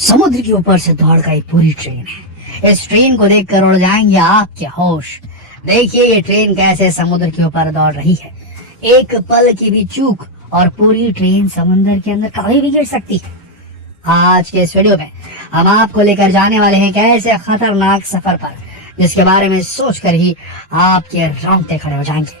समुद्र के ऊपर से दौड़ गई पूरी ट्रेन है। इस ट्रेन को देखकर उड़ जाएंगे आपके होश। देखिए ये ट्रेन कैसे समुद्र के ऊपर दौड़ रही है। एक पल की भी चूक और पूरी ट्रेन समुद्र के अंदर कभी भी गिर सकती है। आज के इस वीडियो में हम आपको लेकर जाने वाले हैं एक ऐसे खतरनाक सफर पर जिसके बारे में सोचकर ही आपके रोंगटे खड़े हो जाएंगे।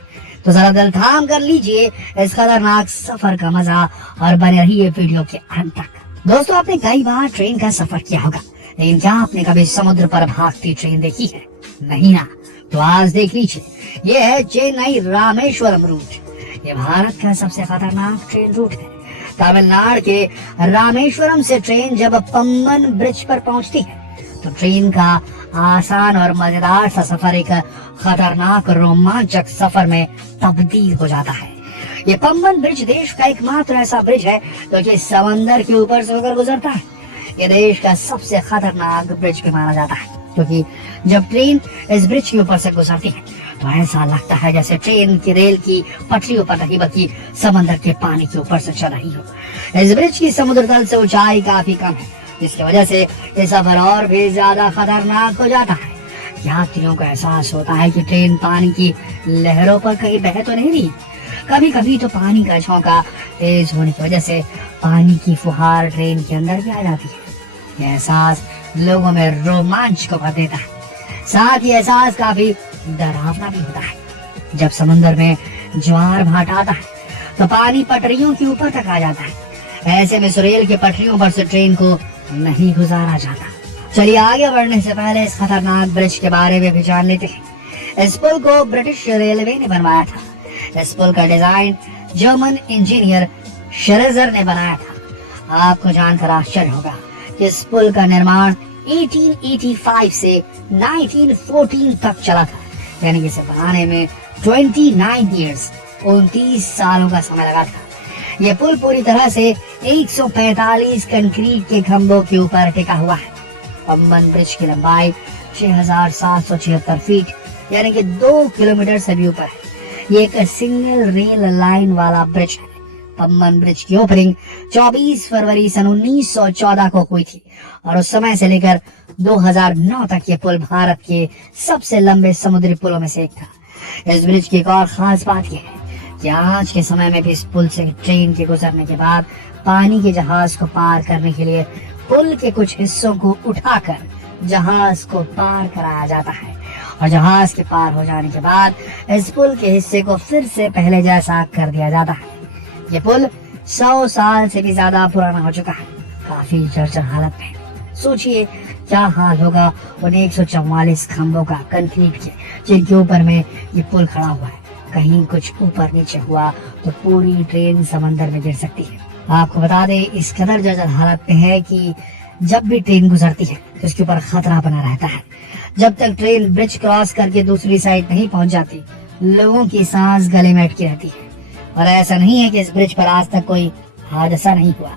तो जरा दिल थाम कर लीजिए इस खतरनाक सफर का मजा और बने रहिए वीडियो के अंत तक। दोस्तों, आपने कई बार ट्रेन का सफर किया होगा, लेकिन क्या आपने कभी समुद्र पर भागती ट्रेन देखी है? नहीं ना? तो आज देख लीजिए, ये है चेन्नई रामेश्वरम रूट। ये भारत का सबसे खतरनाक ट्रेन रूट है। तमिलनाडु के रामेश्वरम से ट्रेन जब पम्बन ब्रिज पर पहुंचती है तो ट्रेन का आसान और मजेदार सा सफर एक खतरनाक रोमांचक सफर में तब्दील हो जाता है। ये पम्बन ब्रिज देश का एकमात्र ऐसा ब्रिज है जो कि समंदर के ऊपर से होकर गुजरता है। ये देश का सबसे खतरनाक ब्रिज भी माना जाता है क्योंकि जब ट्रेन इस ब्रिज के ऊपर से गुजरती है तो ऐसा लगता है जैसे ट्रेन की रेल की पटरियों पर नहीं बल्कि समंदर के पानी के ऊपर से चल रही हो। इस ब्रिज की समुद्र तल से ऊंचाई काफी कम है, जिसकी वजह से ये सफर और भी ज्यादा खतरनाक हो जाता है। यात्रियों को एहसास होता है कि ट्रेन पानी की लहरों पर कहीं बह तो नहीं रही। कभी कभी तो पानी का झोंका तेज होने की वजह से पानी की फुहार ट्रेन के अंदर भी आ जाती है। यह एहसास लोगों में रोमांच को भर देता है, साथ ही एहसास काफी डरावना भी होता है। जब समुद्र में ज्वार भाटा आता है तो पानी पटरियों के ऊपर तक आ जाता है। ऐसे में रेल के पटरियों पर से ट्रेन को नहीं गुजारा जाता। चलिए आगे बढ़ने से पहले इस खतरनाक ब्रिज के बारे में भी जान लेते हैं। इस पुल को ब्रिटिश रेलवे ने बनवाया था। इस पुल का डिजाइन जर्मन इंजीनियर शेरेजर ने बनाया था। आपको जानकर आश्चर्य होगा कि इस पुल का निर्माण 1885 से 1914 तक चला था, यानी कि इसे बनाने में 29 सालों का समय लगा था। यह पुल पूरी तरह से 145 कंक्रीट के खंभों के ऊपर टिका हुआ है। पम्बन ब्रिज की लंबाई 6776 फीट यानी कि 2 किलोमीटर से भी ऊपर है। ये एक सिंगल रेल लाइन वाला ब्रिज है। पम्बन ब्रिज की ओपनिंग 24 फरवरी सन 1914 को हुई थी और उस समय से लेकर 2009 तक ये पुल भारत के सबसे लंबे समुद्री पुलों में से एक था। इस ब्रिज की एक और खास बात यह है कि आज के समय में भी इस पुल से ट्रेन के गुजरने के बाद पानी के जहाज को पार करने के लिए पुल के कुछ हिस्सों को उठाकर जहाज को पार कराया जाता है और जहाज के पार हो जाने के बाद इस पुल के हिस्से को फिर से पहले जैसा कर दिया जाता है। ये पुल 100 साल से भी ज्यादा पुराना हो चुका है, काफी जर्जर हालत में। सोचिए क्या हाल होगा उन 144 खंभों का कंक्रीट के जिनके ऊपर में ये पुल खड़ा हुआ है। कहीं कुछ ऊपर नीचे हुआ तो पूरी ट्रेन समंदर में गिर सकती है। आपको बता दें इस कदर जर्जर हालत में है कि जब भी ट्रेन गुजरती है तो उसके ऊपर खतरा बना रहता है। जब तक ट्रेन ब्रिज क्रॉस करके दूसरी साइड नहीं पहुंच जाती, लोगों की सांस गले में अटकी रहती है। और ऐसा नहीं है कि इस ब्रिज पर आज तक कोई हादसा नहीं हुआ।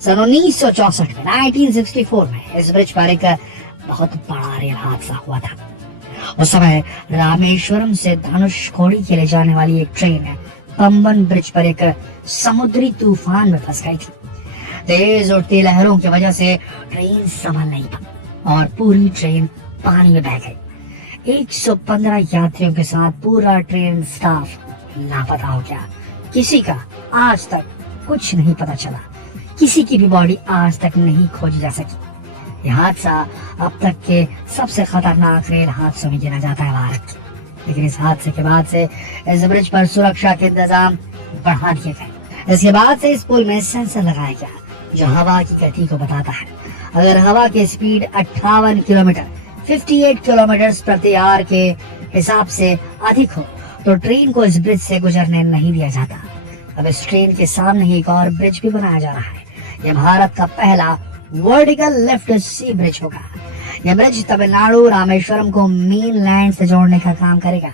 सन 1964 में 1964 में इस ब्रिज पर एक बहुत बड़ा रेल हादसा हुआ था। उस समय रामेश्वरम से धनुषकोडी के लिए जाने वाली एक ट्रेन पम्बन ब्रिज पर एक समुद्री तूफान में फंस गई थी। तेज उठती लहरों की वजह से ट्रेन संभल नहीं पाई और पूरी ट्रेन पानी में बह गई। 115 यात्रियों के साथ पूरा ट्रेन स्टाफ लापता हो गया। किसी का आज तक कुछ नहीं पता चला। किसी की भी बॉडी आज तक नहीं खोजी जा सकी। यह हादसा अब तक के सबसे खतरनाक रेल हादसों में गिना जाता है भारत के। लेकिन इस हादसे के बाद से इस ब्रिज पर सुरक्षा के इंतजाम बढ़ा दिए गए। इसके बाद से इस पुल में सेंसर लगाया गया जो हवा की गति को बताता है। अगर हवा की स्पीड 58 किलोमीटर 58 किलोमीटर प्रति आवर के हिसाब से अधिक हो तो ट्रेन को इस ब्रिज से गुजरने नहीं दिया जाता। अब इस ट्रेन के सामने ही एक और ब्रिज भी बनाया जा रहा है। यह भारत का पहला वर्टिकल लिफ्ट सी ब्रिज होगा। यह ब्रिज तमिलनाडु रामेश्वरम को मेन लैंड से जोड़ने का काम करेगा।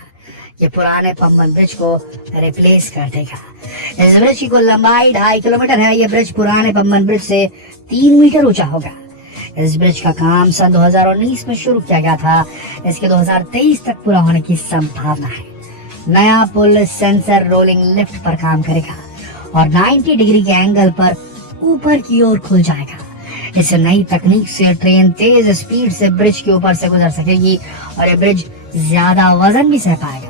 ये पुराने पम्बन ब्रिज को रिप्लेस कर देगा। इस ब्रिज की कुल लंबाई 2.5 किलोमीटर है। ये ब्रिज पुराने पम्बन ब्रिज से 3 मीटर ऊंचा होगा। इस ब्रिज का काम सन 2019 में शुरू किया गया था। इसके 2023 तक पूरा होने की संभावना है। नया पुल सेंसर रोलिंग लिफ्ट पर काम करेगा और 90 डिग्री के एंगल पर ऊपर की ओर खुल जाएगा। इस नई तकनीक से ट्रेन तेज स्पीड से ब्रिज के ऊपर से गुजर सकेगी और ये ब्रिज ज्यादा वजन भी सह पाएगा।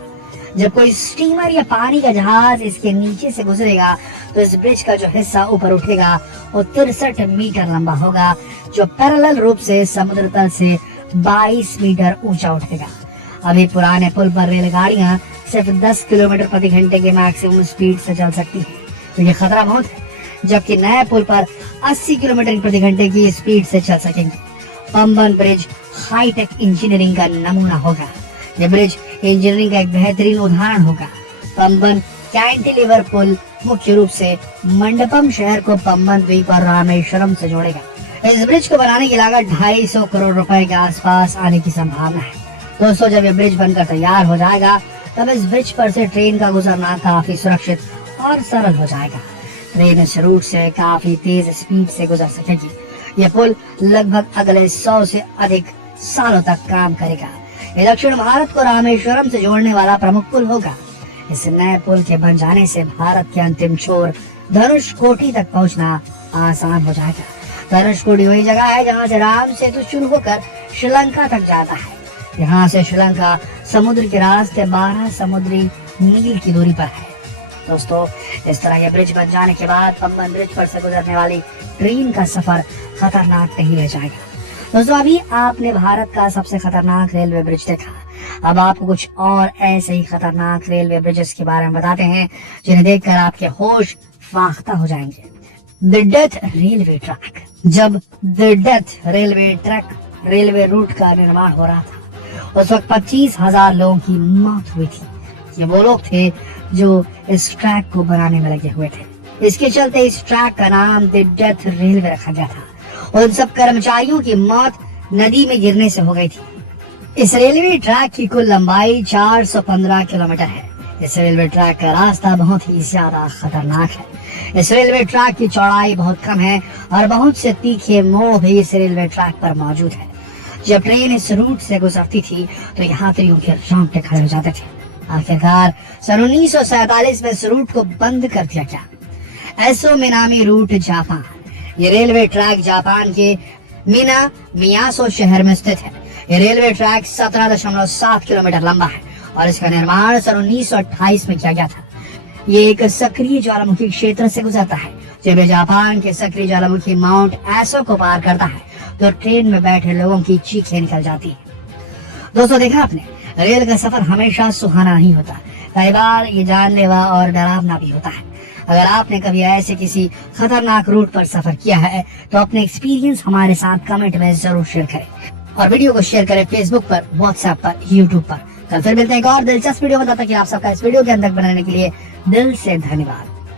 जब कोई स्टीमर या पानी का जहाज इसके नीचे से गुजरेगा तो इस ब्रिज का जो हिस्सा ऊपर उठेगा वो 63 मीटर लंबा होगा, जो पैरेलल रूप से समुद्र तल से 22 मीटर ऊंचा उठेगा। अभी पुराने पुल पर रेलगाड़ियां सिर्फ 10 किलोमीटर प्रति घंटे के मैक्सिमम स्पीड से चल सकती है, तो ये खतरा बहुत है, जबकि नए पुल पर 80 किलोमीटर प्रति घंटे की स्पीड से चल सकेंगे। पंबन ब्रिज हाईटेक इंजीनियरिंग का नमूना होगा। यह ब्रिज इंजीनियरिंग का एक बेहतरीन उदाहरण होगा। पंबन कैंटिलीवर पुल मुख्य रूप से मंडपम शहर को पंबन द्वीप और रामेश्वरम से जोड़ेगा। इस ब्रिज को बनाने की लागत 250 करोड़ रुपए के आसपास आने की संभावना है। दोस्तों, जब यह ब्रिज बनकर तैयार हो जाएगा तब इस ब्रिज पर से ट्रेन का गुजरना काफी सुरक्षित और सरल हो जाएगा। ट्रेन इस रूट से काफी तेज स्पीड से गुजर सकेगी। यह पुल लगभग अगले 100 से अधिक सालों तक काम करेगा। यह दक्षिण भारत को रामेश्वरम से जोड़ने वाला प्रमुख पुल होगा। इस नए पुल के बन जाने से भारत के अंतिम छोर धनुषकोटी तक पहुंचना आसान हो जाएगा। धनुषकोटी वही जगह है जहां से राम सेतु शुरू होकर श्रीलंका तक जाता है। यहाँ से श्रीलंका समुद्र के रास्ते 12 समुद्री मील की दूरी पर है। दोस्तों, इस तरह यह ब्रिज बन जाने के बाद पंबन ब्रिज पर से गुजरने वाली ट्रेन का सफर खतरनाक नहीं रह जाएगा। दोस्तों, अभी आपने भारत का सबसे खतरनाक रेलवे ब्रिज देखा। अब आपको कुछ और ऐसे ही खतरनाक रेलवे ब्रिजेस के बारे में बताते हैं जिन्हें देखकर आपके होश फाख्ता हो जाएंगे। The death railway track. जब द डेथ रेलवे रूट का निर्माण हो रहा था उस वक्त 25,000 लोगों की मौत हुई थी। ये वो लोग थे जो इस ट्रैक को बनाने में लगे हुए थे। इसके चलते इस ट्रैक का नाम द डेथ रेलवे रखा गया था। उन सब कर्मचारियों की मौत नदी में गिरने से हो गई थी। इस रेलवे ट्रैक की कुल लंबाई 415 किलोमीटर है। इस रेलवे ट्रैक का रास्ता बहुत ही ज्यादा खतरनाक है। इस रेलवे ट्रैक की चौड़ाई बहुत कम है और बहुत से तीखे मोड़ भी इस रेलवे ट्रैक पर मौजूद है। जब ट्रेन इस रूट से गुजरती थी तो यात्रियों के रोंगटे खड़े हो जाते थे। आखिरकार सन 1947 में इस रूट को बंद कर दिया गया। एसो मिनामी रूट जापान। ये रेलवे ट्रैक जापान के मियासो शहर में स्थित है। ये रेलवे ट्रैक 17.7 किलोमीटर लंबा है और इसका निर्माण सन 1928 में किया गया था। ये एक सक्रिय ज्वालामुखी क्षेत्र से गुजरता है। जब ये जापान के सक्रिय ज्वालामुखी माउंट एसो को पार करता है तो ट्रेन में बैठे लोगों की चीखें निकल जाती है। दोस्तों, देखा आपने, रेल का सफर हमेशा सुहाना नहीं होता, कई बार ये जानलेवा और डरावना भी होता है। अगर आपने कभी ऐसे किसी खतरनाक रूट पर सफर किया है तो अपने एक्सपीरियंस हमारे साथ कमेंट में जरूर शेयर करें और वीडियो को शेयर करें फेसबुक पर, व्हाट्सएप पर, यूट्यूब पर। कल फिर मिलते हैं एक और दिलचस्प वीडियो में। तब तक आप सबका इस वीडियो के अंदर बनाने के लिए दिल से धन्यवाद।